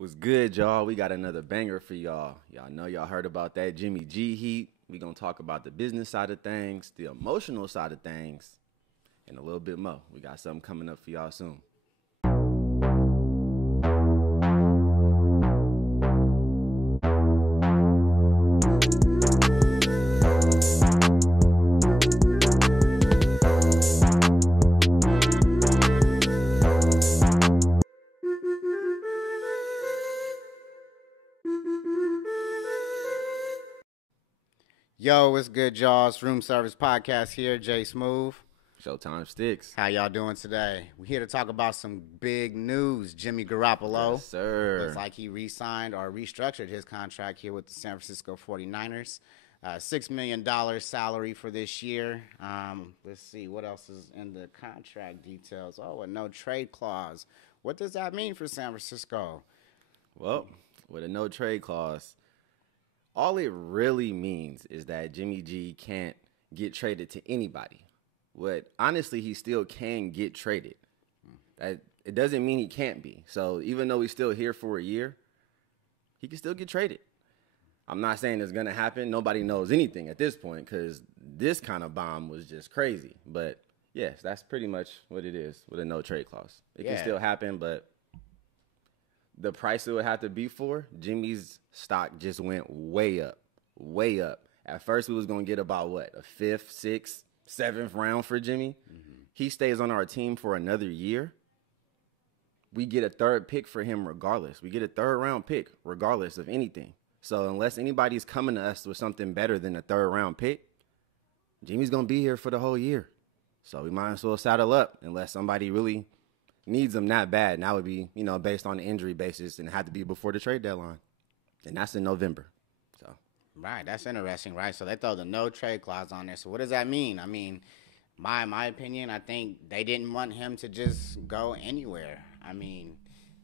What's good, y'all? We got another banger for y'all. Y'all know y'all heard about that Jimmy G heat. We gonna talk about the business side of things, the emotional side of things, and a little bit more. We got something coming up for y'all soon. Yo, what's good, y'all? It's Room Service Podcast here, Jay Smooth. Showtime sticks. How y'all doing today? We're here to talk about some big news. Jimmy Garoppolo. Yes, sir. Looks like he re-signed or restructured his contract here with the San Francisco 49ers. $6 million salary for this year. Let's see, what else is in the contract details? Oh, a no trade clause. What does that mean for San Francisco? Well, with a no trade clause, all it really means is that Jimmy G can't get traded to anybody. What honestly, he still can get traded. It doesn't mean he can't be. So even though he's still here for a year, he can still get traded. I'm not saying it's gonna happen. Nobody knows anything at this point because this kind of bomb was just crazy. But yes, that's pretty much what it is with a no trade clause. It can still happen, but the price it would have to be for, Jimmy's stock just went way up, way up. At first, we was going to get about, what, a fifth, sixth, seventh round for Jimmy? Mm-hmm. He stays on our team for another year. We get a third pick for him regardless. We get a third-round pick regardless of anything. So unless anybody's coming to us with something better than a third-round pick, Jimmy's going to be here for the whole year. So we might as well saddle up unless somebody really needs him that bad, and that would be, based on the injury basis, and it had to be before the trade deadline. And that's in November. So Right, that's interesting, right? So they throw the no trade clause on there. So what does that mean? I mean, my opinion, I think they didn't want him to just go anywhere. I mean,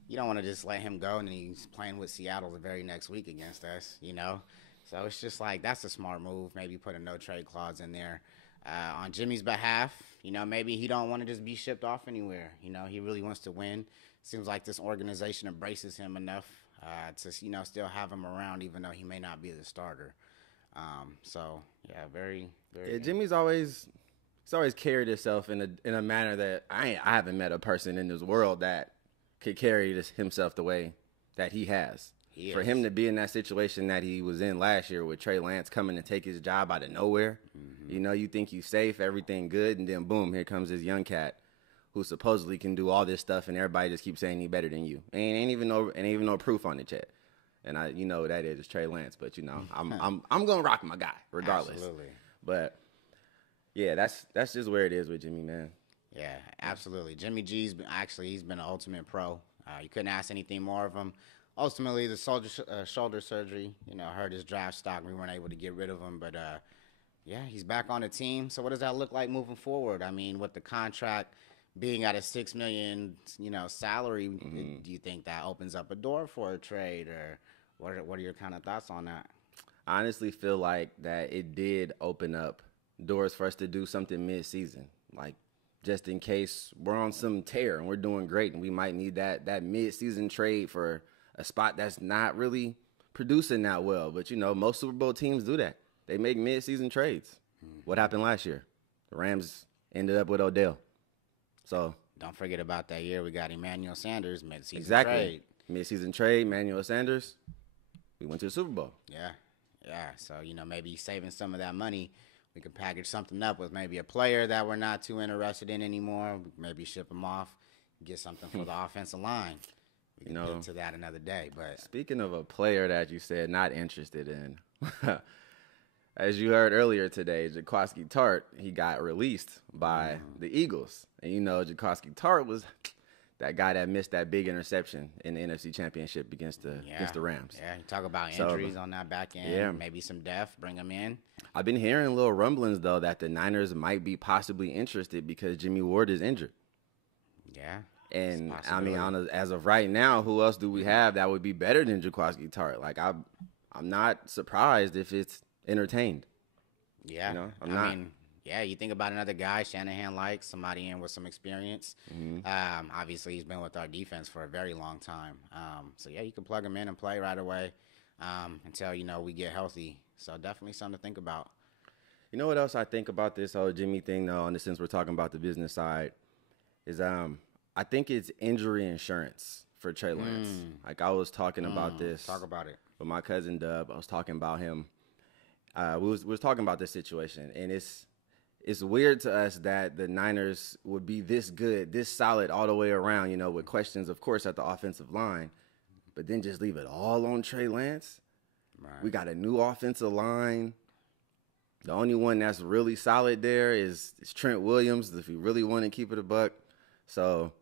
you don't want to just let him go and then he's playing with Seattle the very next week against us, So it's just like that's a smart move. Maybe put a no trade clause in there. On Jimmy's behalf, maybe he don't want to just be shipped off anywhere. He really wants to win. Seems like this organization embraces him enough to, still have him around, even though he may not be the starter. Very, very. Yeah, Jimmy's always carried himself in a manner that I haven't met a person in this world that could carry himself the way that he has. For him to be in that situation that he was in last year with Trey Lance coming to take his job out of nowhere, you think you're safe, everything good, and then boom, here comes this young cat who supposedly can do all this stuff, and everybody just keeps saying he's better than you. Ain't even no proof on it yet. And what that is, it's Trey Lance, but I'm gonna rock my guy regardless. Absolutely. But yeah, that's just where it is with Jimmy, man. Yeah, absolutely. Jimmy G's he's been an ultimate pro. You couldn't ask anything more of him. Ultimately, the shoulder surgery, hurt his draft stock. We weren't able to get rid of him, but he's back on the team. So what does that look like moving forward? I mean, with the contract being at a $6 million, salary, do you think that opens up a door for a trade, or what are your kind of thoughts on that? I honestly feel like that it did open up doors for us to do something mid-season, like just in case we're on some tear and we're doing great, and we might need that mid-season trade for a spot that's not really producing that well. But, most Super Bowl teams do that. They make mid-season trades. What happened last year? The Rams ended up with Odell. So don't forget about that year. We got Emmanuel Sanders, mid-season trade. Mid-season trade, Emmanuel Sanders. We went to the Super Bowl. Yeah. So, maybe saving some of that money, we could package something up with maybe a player that we're not too interested in anymore. Maybe ship him off, get something for the offensive line. We can get to that another day. But speaking of a player that you said not interested in, as you heard earlier today, Jaquiski Tartt, he got released by the Eagles. And Jaquiski Tartt was that guy that missed that big interception in the NFC Championship against the Rams. Yeah, you talk about injuries on that back end, maybe some depth, bring him in. I've been hearing little rumblings, though, that the Niners might be possibly interested because Jimmy Ward is injured. Yeah. And, as of right now, who else do we have that would be better than Jaquiski Tartt? Like, I'm not surprised if it's entertained. Yeah. I'm not. Yeah, you think about another guy Shanahan likes, somebody in with some experience. Obviously, he's been with our defense for a very long time. So, yeah, you can plug him in and play right away until, we get healthy. So, definitely something to think about. You know what else I think about this whole Jimmy thing, though, in the sense we're talking about the business side, is I think it's injury insurance for Trey Lance. Like, I was talking about this. Talk about it. With my cousin Dub. I was talking about him. We was talking about this situation, and it's weird to us that the Niners would be this good, this solid all the way around, with questions, of course, at the offensive line, but then just leave it all on Trey Lance. Right. We got a new offensive line. The only one that's really solid there is Trent Williams, if you really want to keep it a buck. So,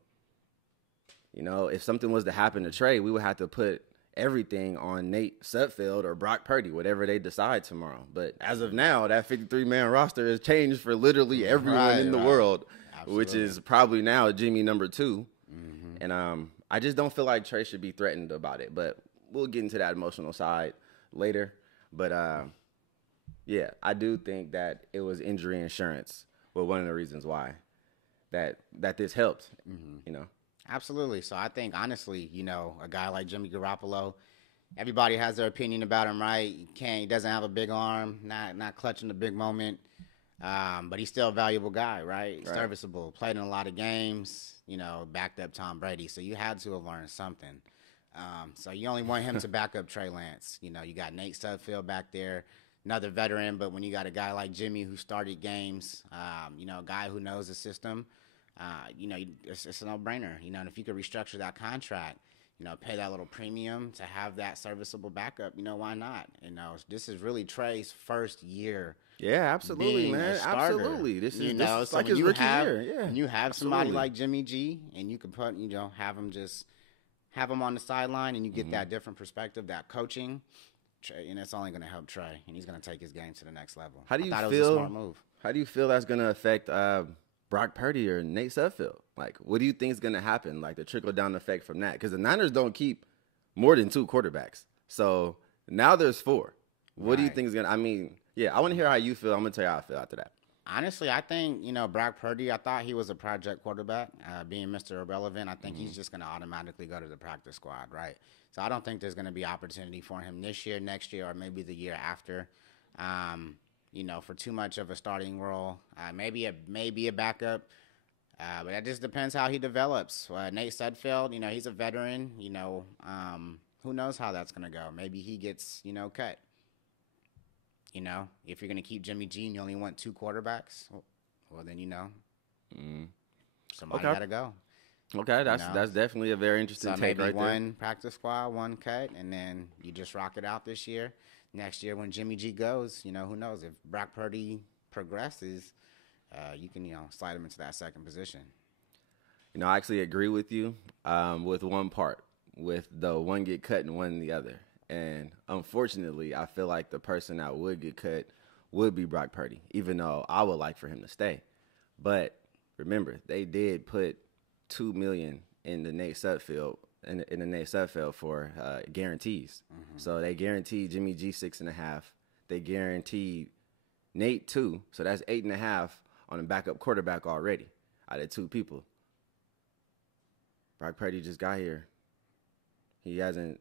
if something was to happen to Trey, we would have to put everything on Nate Sudfeld or Brock Purdy, whatever they decide tomorrow. But as of now, that 53-man roster has changed for literally everyone in the world, which is probably now Jimmy number 2. And I just don't feel like Trey should be threatened about it. But we'll get into that emotional side later. But, yeah, I do think that it was injury insurance was one of the reasons why that this helped, Absolutely. So I think, honestly, a guy like Jimmy Garoppolo, everybody has their opinion about him, right? He doesn't have a big arm, not clutching the big moment, but he's still a valuable guy, right? Serviceable, played in a lot of games, backed up Tom Brady. So you had to have learned something. So you only want him to back up Trey Lance. You got Nate Sudfeld back there, another veteran, but when you got a guy like Jimmy who started games, a guy who knows the system, it's a no-brainer. And if you could restructure that contract, pay that little premium to have that serviceable backup, why not? This is really Trey's first year. Yeah, absolutely, man. Absolutely. This is so like his rookie year. Yeah. When you have somebody like Jimmy G, and you can put, have him on the sideline, and you get that different perspective, that coaching, and it's only going to help Trey, and he's going to take his game to the next level. How do you feel? It was a smart move. How do you feel that's going to affect Brock Purdy or Nate Sudfeld? Like, what do you think is going to happen? Like, the trickle-down effect from that? Because the Niners don't keep more than 2 quarterbacks. So, now there's 4. What do you think is going to – I mean, yeah, I want to hear how you feel. I'm going to tell you how I feel after that. Honestly, I think, Brock Purdy, I thought he was a project quarterback. Being Mr. Irrelevant, I think he's just going to automatically go to the practice squad, right? So, I don't think there's going to be opportunity for him this year, next year, or maybe the year after. For too much of a starting role. Maybe a backup. But that just depends how he develops. Nate Sudfeld, he's a veteran. Who knows how that's going to go. Maybe he gets, cut. If you're going to keep Jimmy G and you only want 2 quarterbacks, well then, somebody got to go. Okay, that's definitely a very interesting take right there. Maybe one practice squad, 1 cut, and then you just rock it out this year. Next year when Jimmy G goes, who knows? If Brock Purdy progresses, you can, slide him into that second position. I actually agree with you with one part, with the one get cut and one the other. And unfortunately, I feel like the person that would get cut would be Brock Purdy, even though I would like for him to stay. But remember, they did put $2 million in the Nate Sudfeld in the Nate Sudfeld for guarantees. So they guaranteed Jimmy G 6.5. They guaranteed Nate 2. So that's 8.5 on a backup quarterback already out of 2 people. Brock Purdy just got here. He hasn't,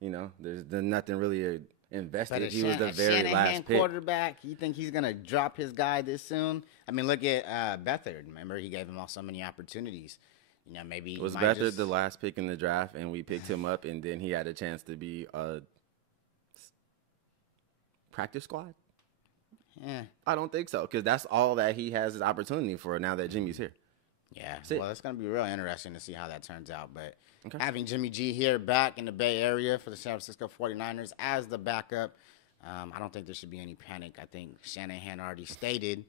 there's nothing really invested. He was the very last pick. Quarterback. You think he's gonna drop his guy this soon? I mean, look at Beathard. Remember, he gave him so many opportunities. Maybe was Beathard the last pick in the draft, and we picked him up, and then he had a chance to be a practice squad? Yeah, I don't think so, because that's all that he has his opportunity for now that Jimmy's here. Yeah, well, it's going to be real interesting to see how that turns out. But having Jimmy G here back in the Bay Area for the San Francisco 49ers as the backup, I don't think there should be any panic. I think Shanahan already stated,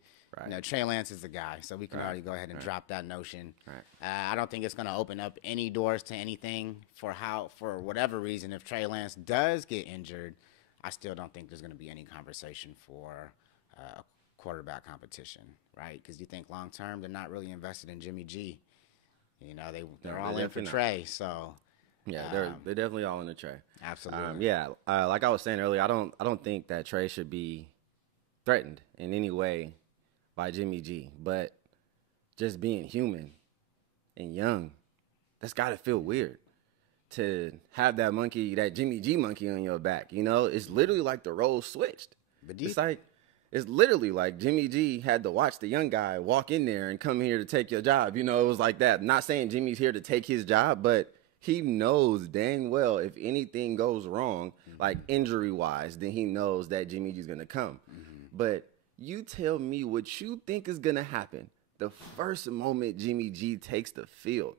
Trey Lance is the guy, so we can already go ahead and drop that notion. I don't think it's going to open up any doors to anything for whatever reason. If Trey Lance does get injured, I still don't think there's going to be any conversation for a quarterback competition, right? Because you think long term, they're not really invested in Jimmy G. They're all in for Trey. So yeah, they're definitely all in the Trey. Absolutely. Like I was saying earlier, I don't think that Trey should be threatened in any way by Jimmy G. But just being human and young, that's got to feel weird to have that monkey, that Jimmy G monkey on your back. You know, it's literally like the roles switched. But it's literally like Jimmy G had to watch the young guy walk in there and come here to take your job. You know, it was like that. Not saying Jimmy's here to take his job, but he knows dang well if anything goes wrong, like injury-wise, then he knows that Jimmy G's going to come. But you tell me what you think is going to happen the first moment Jimmy G takes the field.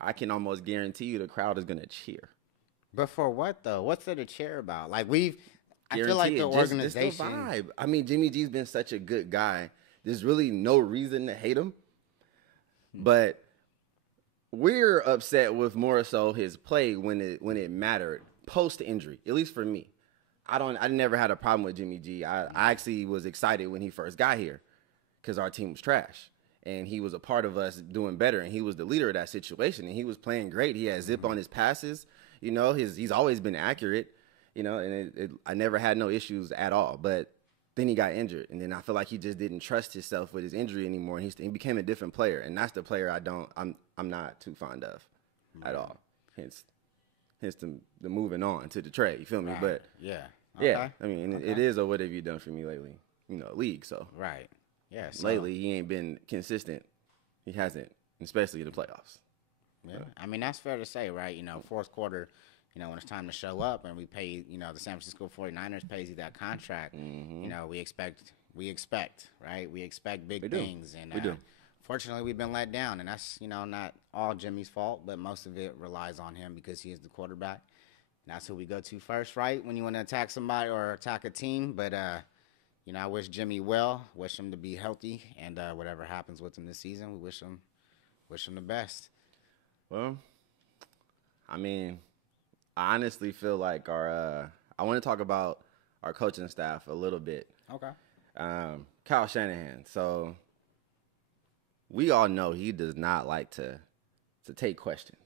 I can almost guarantee you the crowd is going to cheer. But for what, though? What's there to cheer about? Like, I feel like the organization. Just the vibe. I mean, Jimmy G's been such a good guy. There's really no reason to hate him. But we're upset with more so his play when it mattered post injury. At least for me, I never had a problem with Jimmy G. I actually was excited when he first got here because our team was trash and he was a part of us doing better and he was the leader of that situation and he was playing great. He had zip on his passes. You know, he's always been accurate. You know, and I never had no issues at all. But then he got injured, and then I feel like he just didn't trust himself with his injury anymore. And he became a different player, and that's the player I'm not too fond of at all. Hence the moving on to the trade. You feel me? Right. But okay. yeah. I mean, it is a what have you done for me lately? You know, league. So right. Yeah. So, lately he ain't been consistent. He hasn't, especially in the playoffs. Yeah. So. I mean, that's fair to say, right? You know, fourth quarter. You know, when it's time to show up and we pay, you know, the San Francisco 49ers pays you that contract, you know, we expect, right? We expect big things. And we do. Fortunately, we've been let down. And that's, you know, not all Jimmy's fault, but most of it relies on him because he is the quarterback. And that's who we go to first, right? When you want to attack somebody or attack a team. But, you know, I wish Jimmy well, wish him to be healthy. And whatever happens with him this season, we wish him the best. Well, I mean, I honestly feel like I want to talk about our coaching staff a little bit. Okay. Kyle Shanahan. So we all know he does not like to take questions.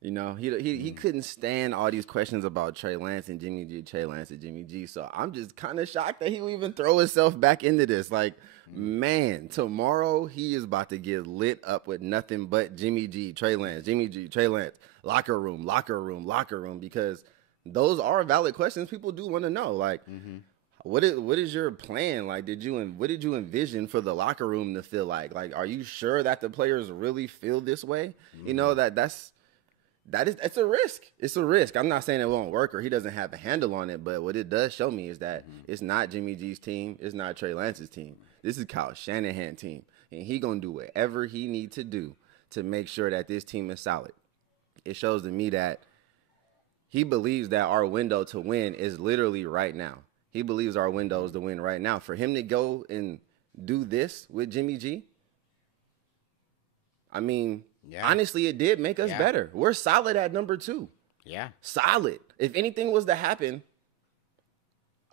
You know, he couldn't stand all these questions about Trey Lance and Jimmy G, Trey Lance and Jimmy G. So I'm just kind of shocked that he would even throw himself back into this. Like, man, tomorrow he is about to get lit up with nothing but Jimmy G, Trey Lance, Jimmy G, Trey Lance, locker room, because those are valid questions. People do want to know, like, what is your plan? Like, what did you envision for the locker room to feel like? Like, are you sure that the players really feel this way? You know, it's a risk. It's a risk. I'm not saying it won't work or he doesn't have a handle on it, but what it does show me is that it's not Jimmy G's team. It's not Trey Lance's team. This is Kyle Shanahan's team, and he going to do whatever he needs to do to make sure that this team is solid. It shows to me that he believes that our window to win is literally right now. He believes our window is to win right now. For him to go and do this with Jimmy G, I mean, honestly, it did make us better. We're solid at number 2. Yeah. Solid. If anything was to happen,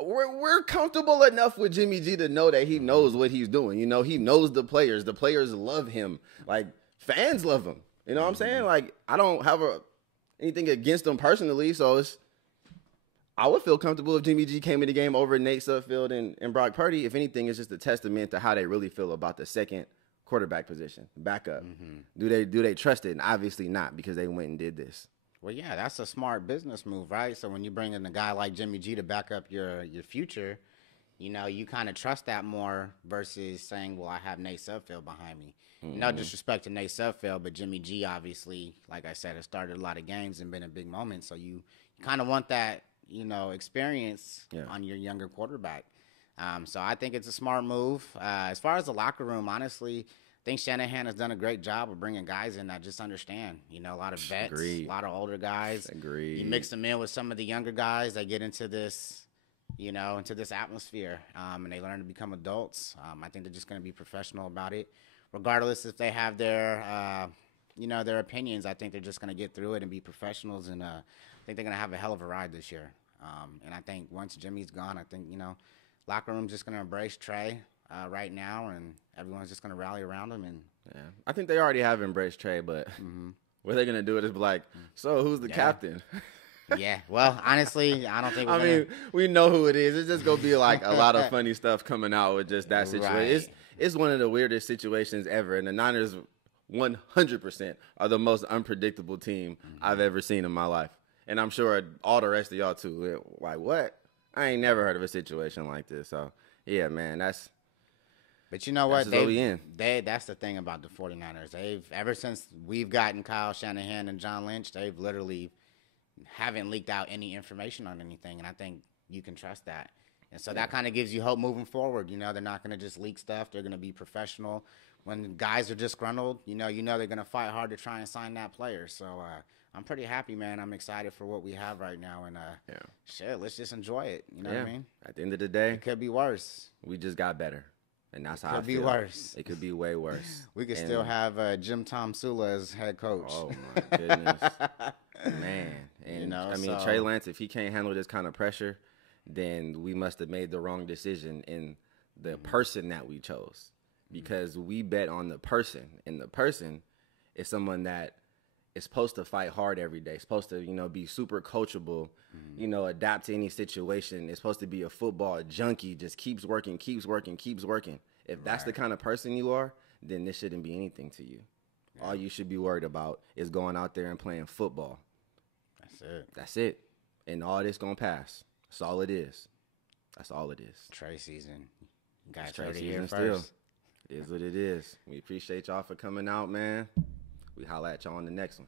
we're comfortable enough with Jimmy G to know that he knows what he's doing. You know, he knows the players. The players love him. Like, fans love him. You know what I'm saying? Like, I don't have anything against him personally, so I would feel comfortable if Jimmy G came in the game over Nate Sudfeld and Brock Purdy. If anything, it's just a testament to how they really feel about the second quarterback position, backup. Do they trust it? And obviously not, because they went and did this. Well, yeah, that's a smart business move, right? So when you bring in a guy like Jimmy G to back up your future, you know, you kind of trust that more versus saying, well, I have Nate Sudfeld behind me. No disrespect to Nate Sudfeld, but Jimmy G obviously, like I said, has started a lot of games and been a big moment. So you kind of want that, you know, experience on your younger quarterback. So I think it's a smart move. As far as the locker room, honestly, I think Shanahan has done a great job of bringing guys in that just understand. You know, a lot of vets, a lot of older guys. Agreed. You mix them in with some of the younger guys that get into this, you know, into this atmosphere, and they learn to become adults. I think they're just going to be professional about it. Regardless if they have their, you know, their opinions, I think they're just going to get through it and be professionals. And I think they're going to have a hell of a ride this year. And I think once Jimmy's gone, I think, you know, locker room's just going to embrace Trey right now, and everyone's just going to rally around him. And I think they already have embraced Trey, but what they're going to do is be like, so who's the captain? Yeah, well, honestly, I don't think we're mean, we know who it is. It's just going to be like a lot of funny stuff coming out with just that situation. Right. it's one of the weirdest situations ever. And the Niners 100% are the most unpredictable team I've ever seen in my life. And I'm sure all the rest of y'all too. Like, what? I ain't never heard of a situation like this. So, yeah, man, But you know what? That's the thing about the 49ers. Ever since we've gotten Kyle Shanahan and John Lynch, they've literally haven't leaked out any information on anything. And I think you can trust that. And so that kind of gives you hope moving forward. You know, they're not going to just leak stuff. They're going to be professional. When guys are disgruntled, you know they're going to fight hard to try and sign that player. So I'm pretty happy, man. I'm excited for what we have right now. And shit, let's just enjoy it. You know what I mean? At the end of the day, it could be worse. We just got better. And that's how I feel. It could be worse. It could be way worse. We could still have Jim Tom Sula as head coach. Oh, my goodness. Man. And, I mean, Trey Lance, if he can't handle this kind of pressure, then we must have made the wrong decision in the person that we chose. Because we bet on the person. And the person is someone that is supposed to fight hard every day. Supposed to, be super coachable, adapt to any situation. It's supposed to be a football junkie, just keeps working. If that's the kind of person you are, then this shouldn't be anything to you. Yeah. All you should be worried about is going out there and playing football. That's it. And all this going to pass. That's all it is. Trey season. Guys, Trey season still. It is what it is. We appreciate y'all for coming out, man. We holla at y'all on the next one.